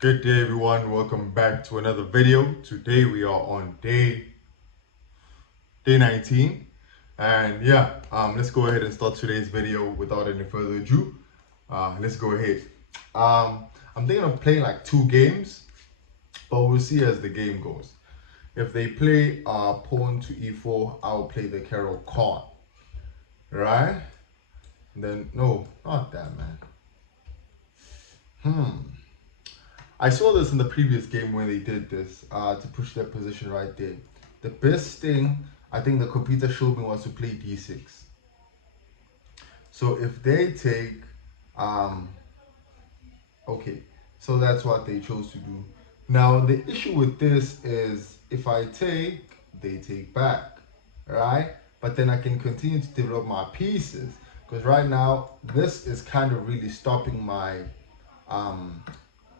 Good day everyone, welcome back to another video. Today we are on day 19 and let's go ahead and start today's video without any further ado. Let's go ahead. I'm thinking of playing like 2 games, but we'll see as the game goes. If they play pawn to e4, I'll play the carol card, right? And then no, not that, man. I saw this in the previous game when they did this to push their position right there. The best thing I think the computer showed me was to play d6. So if they take, um, okay, so that's what they chose to do. Now the issue with this is if I take, they take back, right? But then I can continue to develop my pieces because right now this is kind of really stopping my um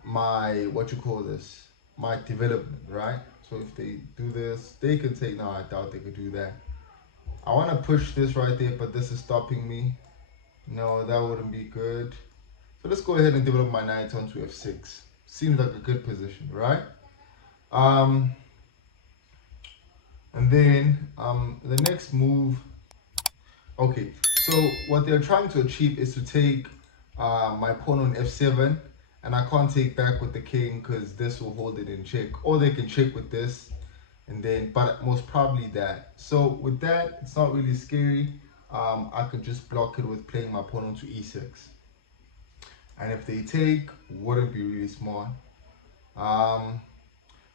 my what you call this my development, right? So if they do this, they can take. No, I doubt they could do that. I want to push this right there, but this is stopping me. No, that wouldn't be good. So let's go ahead and develop my knight onto f6. Seems like a good position, right? um and then the next move. Okay, so what they're trying to achieve is to take my pawn on f7, and I can't take back with the king because this will hold it in check. Or they can check with this, and then, but most probably that. So with that, it's not really scary. I could just block it with playing my pawn onto e6. And if they take, wouldn't be really smart. Um,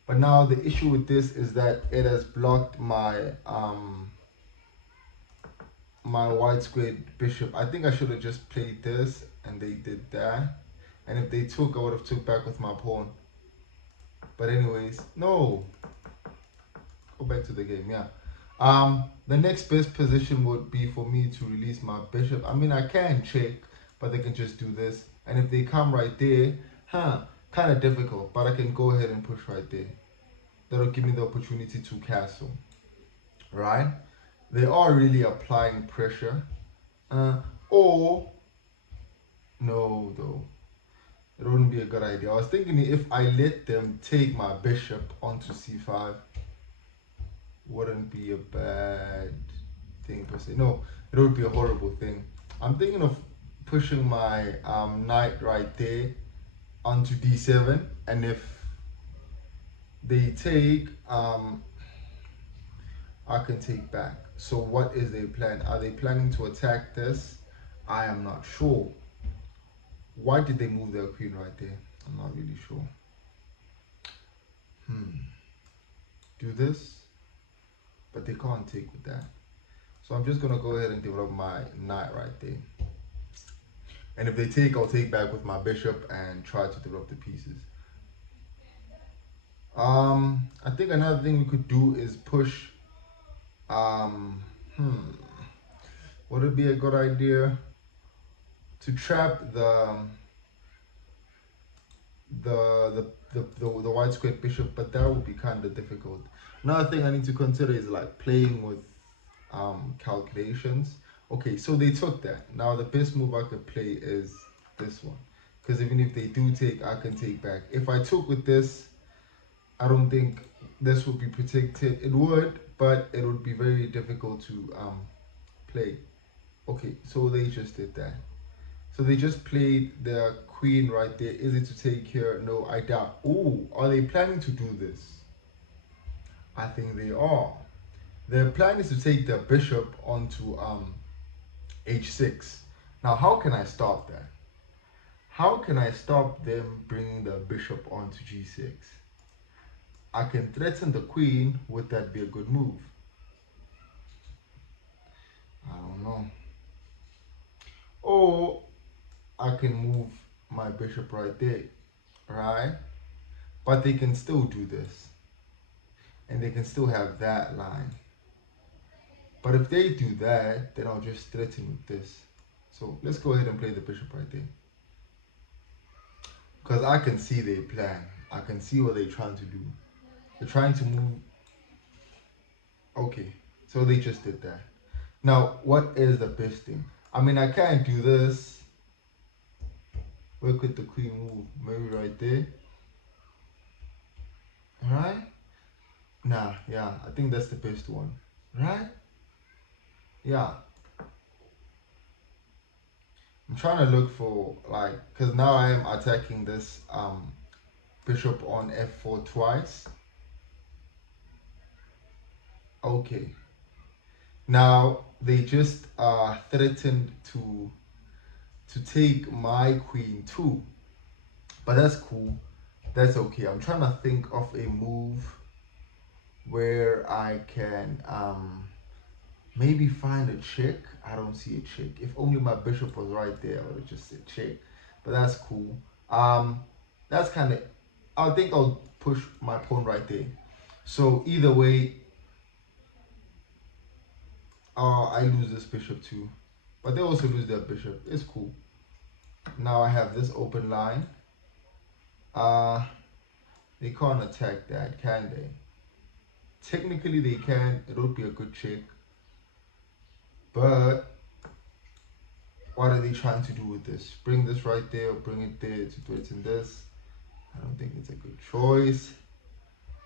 but now the issue with this is that it has blocked my white squared bishop. I think I should have just played this and they did that. And if they took, I would have took back with my pawn. But anyways, no. Go back to the game, yeah. The next best position would be for me to release my bishop. I mean, I can check, but they can just do this. And if they come right there, kind of difficult, but I can go ahead and push right there. That'll give me the opportunity to castle, right? They are really applying pressure. Or no, though. It wouldn't be a good idea. I was thinking if I let them take my bishop onto c5, wouldn't be a bad thing per se. No, it would be a horrible thing. I'm thinking of pushing my knight right there onto d7, and if they take, I can take back. So what is their plan? Are they planning to attack this? I am not sure. Why did they move their queen right there? I'm not really sure. Do this, but they can't take with that. So I'm just gonna go ahead and develop my knight right there. And if they take, I'll take back with my bishop and try to develop the pieces. I think another thing we could do is push. Would it be a good idea to trap the white squared bishop? But that would be kind of difficult. Another thing I need to consider is like playing with calculations. Okay, so they took that. Now the best move I could play is this one, because even if they do take, I can take back. If I took with this, I don't think this would be protected. It would, but it would be very difficult to play. Okay, so they just did that. So they just played the queen right there. Is it to take here? No, I doubt. Oh, are they planning to do this? I think they are. Their plan is to take the bishop onto h6. Now, how can I stop that? How can I stop them bringing the bishop onto g6? I can threaten the queen. Would that be a good move? I don't know. Or I can move my bishop right there, right? But they can still do this. And they can still have that line. But if they do that, then I'll just threaten with this. So let's go ahead and play the bishop right there. Because I can see their plan. I can see what they're trying to do. They're trying to move. Okay, so they just did that. Now, what is the best thing? I mean, I can't do this. Where could the queen move? Maybe right there. right? Nah, yeah, I think that's the best one, right? Yeah, I'm trying to look for like, because now I am attacking this bishop on f4 twice. Okay, now they just threatened to take my queen too, but that's cool. That's okay. I'm trying to think of a move where I can maybe find a check. I don't see a check. If only my bishop was right there, I would have just said check. But that's cool. That's kind of. I think I'll push my pawn right there. So either way, I lose this bishop too, but they also lose their bishop. It's cool. Now I have this open line. Uh, they can't attack that, can they? Technically they can. It would be a good check, but what are they trying to do with this? Bring this right there or bring it there to threaten this? I don't think it's a good choice.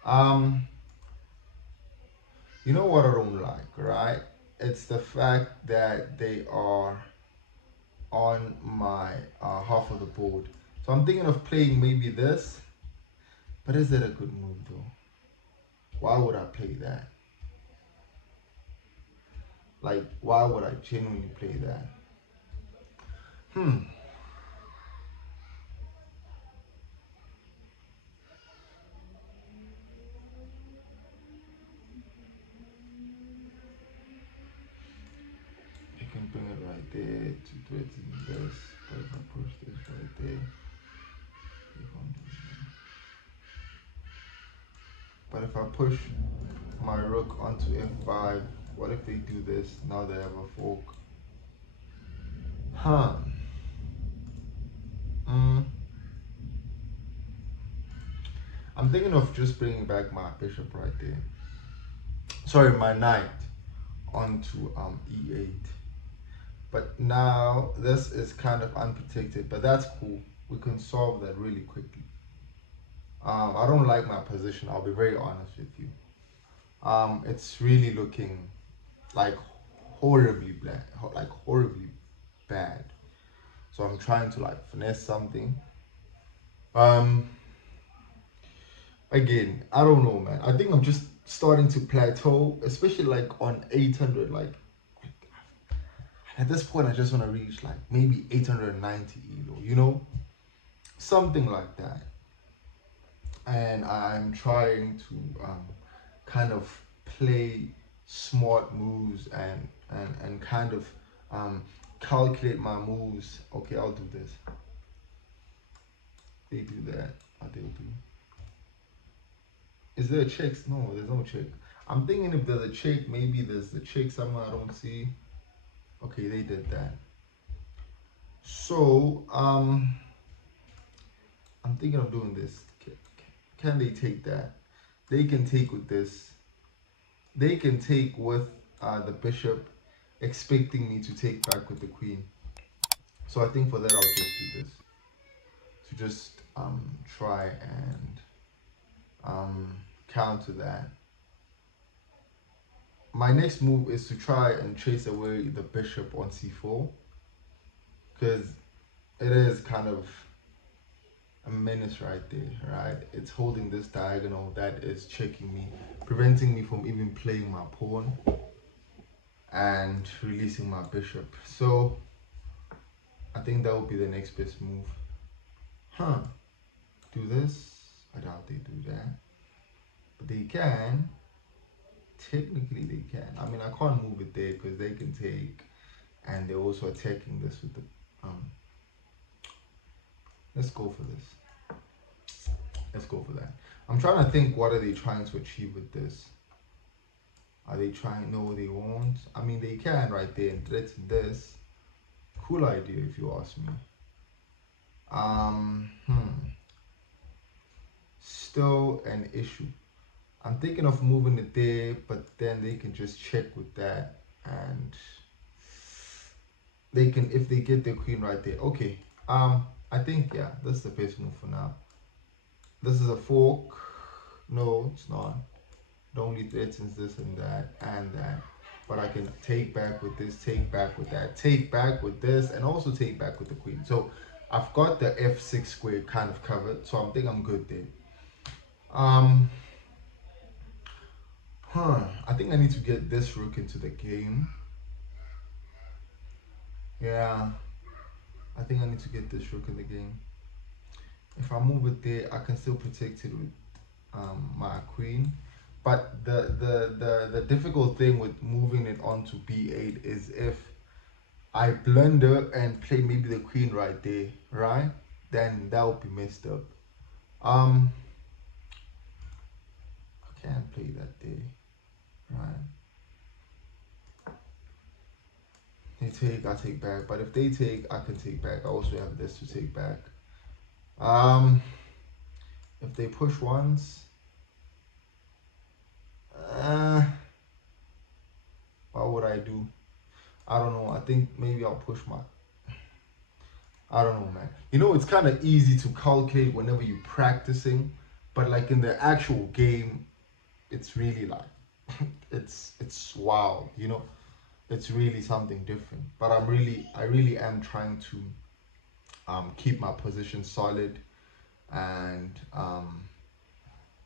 Um, you know what I don't like, right? It's the fact that they are on my half of the board. So I'm thinking of playing maybe this, but is that a good move though? Why would I play that? Like, why would I genuinely play that? Hmm. They can bring it right there to threaten this, but if I push this right there, they can't do that. But if I push my rook onto f5, what if they do this? Now they have a fork. Huh. Mm. I'm thinking of just bringing back my bishop right there. Sorry, my knight onto e8. But now this is kind of unprotected, but that's cool. We can solve that really quickly. I don't like my position. I'll be very honest with you. It's really looking like horribly bad, like horribly bad. So I'm trying to like finesse something. Um, Again, I don't know, man. I think I'm just starting to plateau, especially like on 800. Like at this point, I just want to reach like maybe 890 elo, something like that. And I'm trying to kind of play smart moves and kind of um, calculate my moves. Okay, I'll do this. They do that. They do. Is there a check? No, there's no check. I'm thinking if there's a check, maybe there's the check somewhere I don't see. Okay, they did that. So I'm thinking of doing this. Can they take that? They can take with this. They can take with the bishop, expecting me to take back with the queen. So I think for that I'll just do this. To just try and counter that. My next move is to try and chase away the bishop on c4, because it is kind of a menace right there, right? It's holding this diagonal that is checking me, preventing me from even playing my pawn and releasing my bishop. So I think that would be the next best move. Huh, do this? I doubt they do that, but they can. Technically they can. I mean, I can't move it there because they can take, and they're also attacking this with the let's go for this. Let's go for that. I'm trying to think, what are they trying to achieve with this? Are they trying? No, they won't. I mean, they can right there and threaten this. Cool idea, if you ask me. Still an issue. I'm thinking of moving it there, but then they can just check with that, and they can, if they get their queen right there. Okay. I think, yeah, that's the best move for now. This is a fork. No, it's not. It only threatens this and that and that. But I can take back with this, take back with that, take back with this, and also take back with the queen. So I've got the f6 square kind of covered, so I think I'm good there. Um, I think I need to get this rook into the game. Yeah, I think I need to get this rook in the game. If I move it there, I can still protect it with my queen. But the difficult thing with moving it onto b8 is if I blunder and play maybe the queen right there, right? Then that would be messed up. I can't play that there, right? They take, I take back. But if they take, I can take back. I also have this to take back. Um, if they push once, uh, what would I do? I don't know. I think maybe I'll push my. I don't know, man. You know, it's kind of easy to calculate whenever you're practicing, but like in the actual game, it's really like it's wild. You know, it's really something different. But I really am trying to keep my position solid, and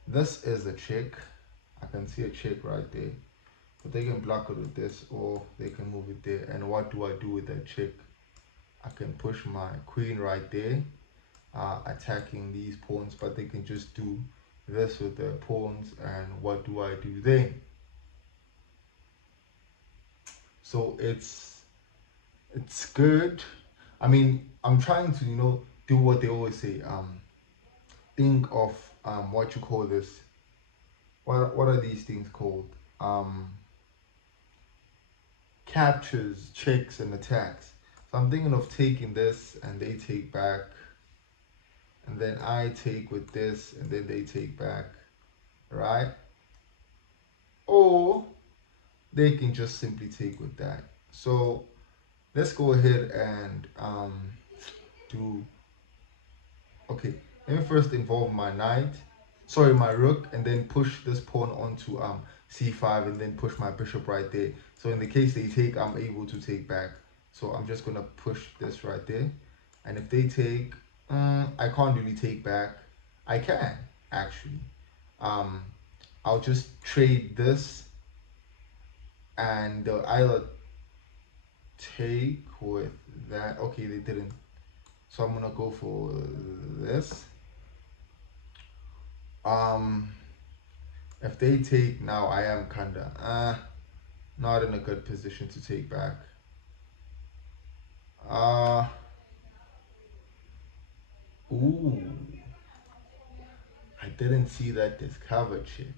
this is a check. I can see a check right there. But they can block it with this, or they can move it there. And what do I do with that check? I can push my queen right there, attacking these pawns, but they can just do this with the pawns. And what do I do then? So it's good. I mean, I'm trying to, you know, do what they always say. Think of what you call this. What are these things called? Captures, checks, and attacks. So I'm thinking of taking this, and they take back, and then I take with this, and then they take back, right? Or they can just simply take with that. So let's go ahead and do. Okay, let me first involve my knight, sorry, my rook, and then push this pawn onto c5, and then push my bishop right there. So in the case they take, I'm able to take back. So I'm just gonna push this right there, and if they take, I can't really take back. I can actually. Um, I'll just trade this, and they'll either take with that. Okay, they didn't. So I'm gonna go for this. Um, if they take now, I am kinda not in a good position to take back. Uh, ooh, I didn't see that discover check.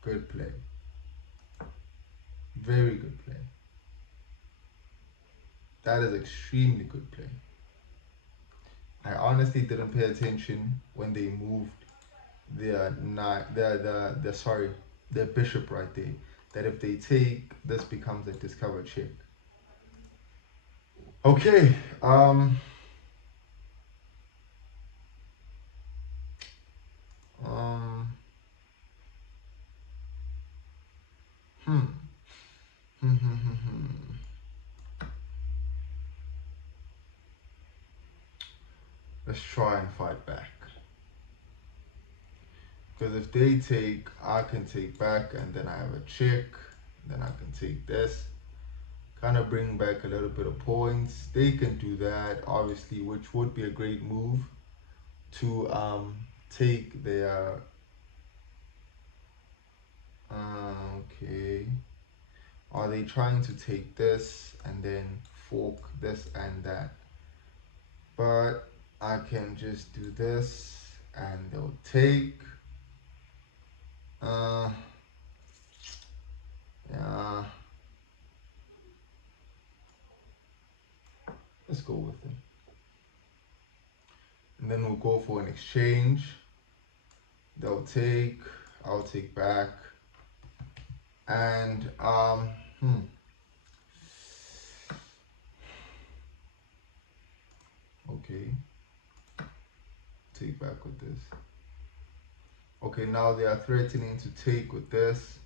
Good play, very good play. That is extremely good play. I honestly didn't pay attention when they moved their knight, the sorry, their bishop right there. That if they take, this becomes a discover check. Okay. Um. Hmm. Hmm. Hmm. Hmm. Hmm. Let's try and fight back. Because if they take, I can take back, and then I have a check. Then I can take this. Kind of bring back a little bit of points. They can do that, obviously, which would be a great move to take their. Okay. Are they trying to take this and then fork this and that? But I can just do this, and they'll take. Uh, yeah. Let's go with it. And then we'll go for an exchange. They'll take, I'll take back, and okay, take back with this. Okay, now they are threatening to take with this,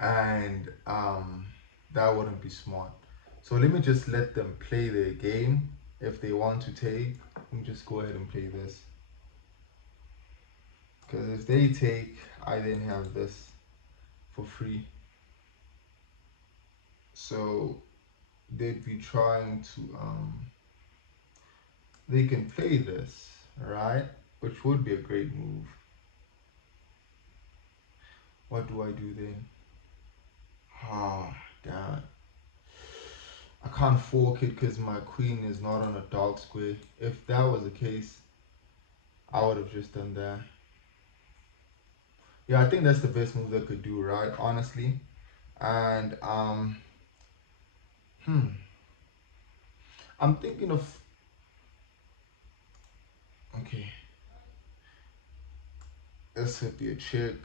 and that wouldn't be smart. So let me just let them play their game. If they want to take, let me just go ahead and play this. Because if they take, I then have this for free. So they'd be trying to they can play this, right? Which would be a great move. What do I do then? Ah, damn. I can't fork it because my queen is not on a dark square. If that was the case, I would have just done that. Yeah, I think that's the best move they could do, right? Honestly. And hmm. I'm thinking of okay. This could be a check.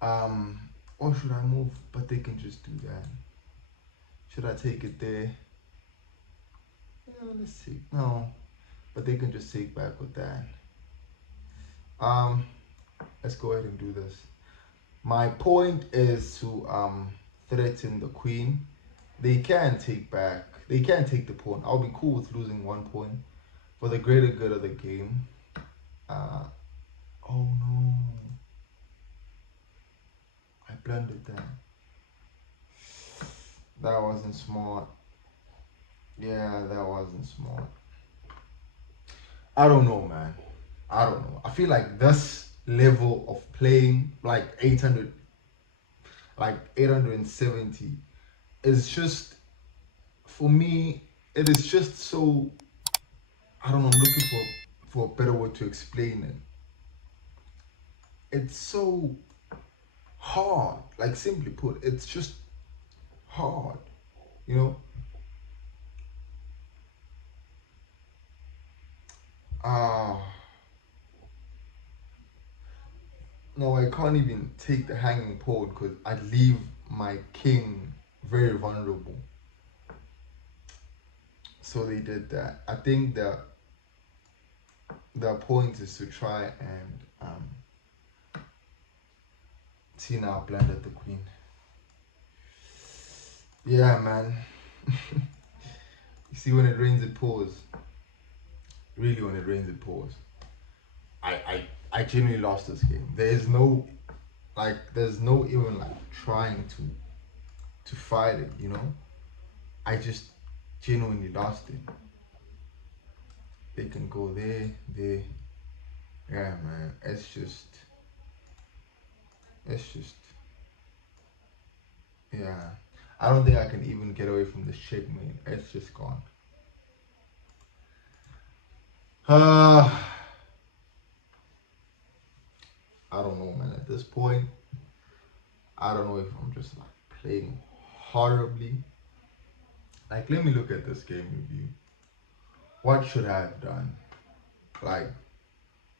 Um, or should I move? But they can just do that. Should I take it there? Yeah, let's see. No, but they can just take back with that. Um, let's go ahead and do this. My point is to threaten the queen. They can take back. They can take the pawn. I'll be cool with losing 1 point for the greater good of the game. Uh, oh no, I blundered that. That wasn't smart. Yeah, that wasn't smart. I don't know, man. I don't know. I feel like this level of playing like 800, like 870 is just, for me, it is just so, I don't know, I'm looking for a better word to explain it. It's so hard. Like simply put, it's just hard. You know? Ah, no, I can't even take the hanging pawn because I'd leave my king very vulnerable. So they did that. I think that the point is to try and see now blended the queen. Yeah, man. You see, when it rains, it pours. Really, when it rains, it pours. I, I, I genuinely lost this game. There's no even like trying to fight it. You know, I just genuinely lost it. They can go there, there. Yeah, man. It's just, yeah. I don't think I can even get away from this checkmate. It's just gone. Uh, I don't know, man. At this point, I don't know if I'm just like playing horribly. Like, let me look at this game review. What should I have done? Like,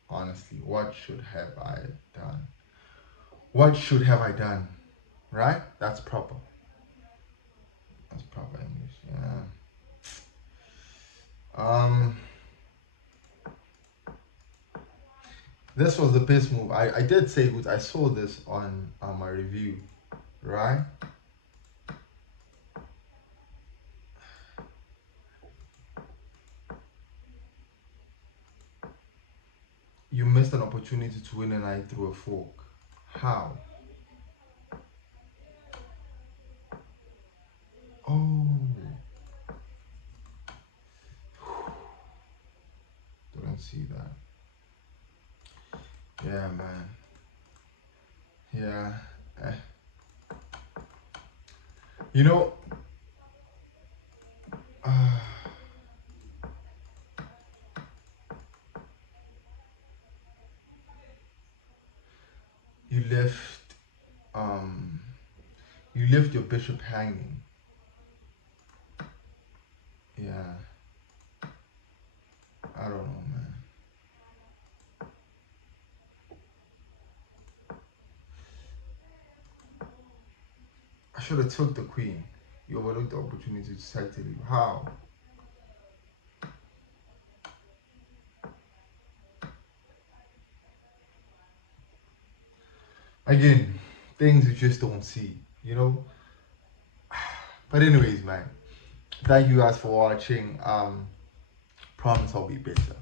honestly, what should have I done? What should have I done? Right? That's proper. That's proper English. Yeah. Um, this was the best move. I did say it. I saw this on my review, right? You missed an opportunity to win a night through a fork. How? Oh, didn't see that. Yeah, man. Yeah. Eh. You know, uh, you left um you left your bishop hanging. Yeah, I don't know, man. I should have took the queen. You overlooked the opportunity to try to leave. How? again, things you just don't see, you know. But anyways, man, thank you guys for watching. Promise I'll be better.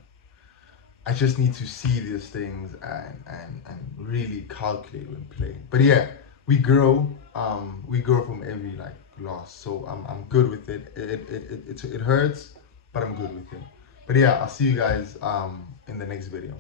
I just need to see these things and really calculate when playing. But yeah, we grow from every like loss. So I'm good with it. It hurts, but I'm good with it. But yeah, I'll see you guys in the next video.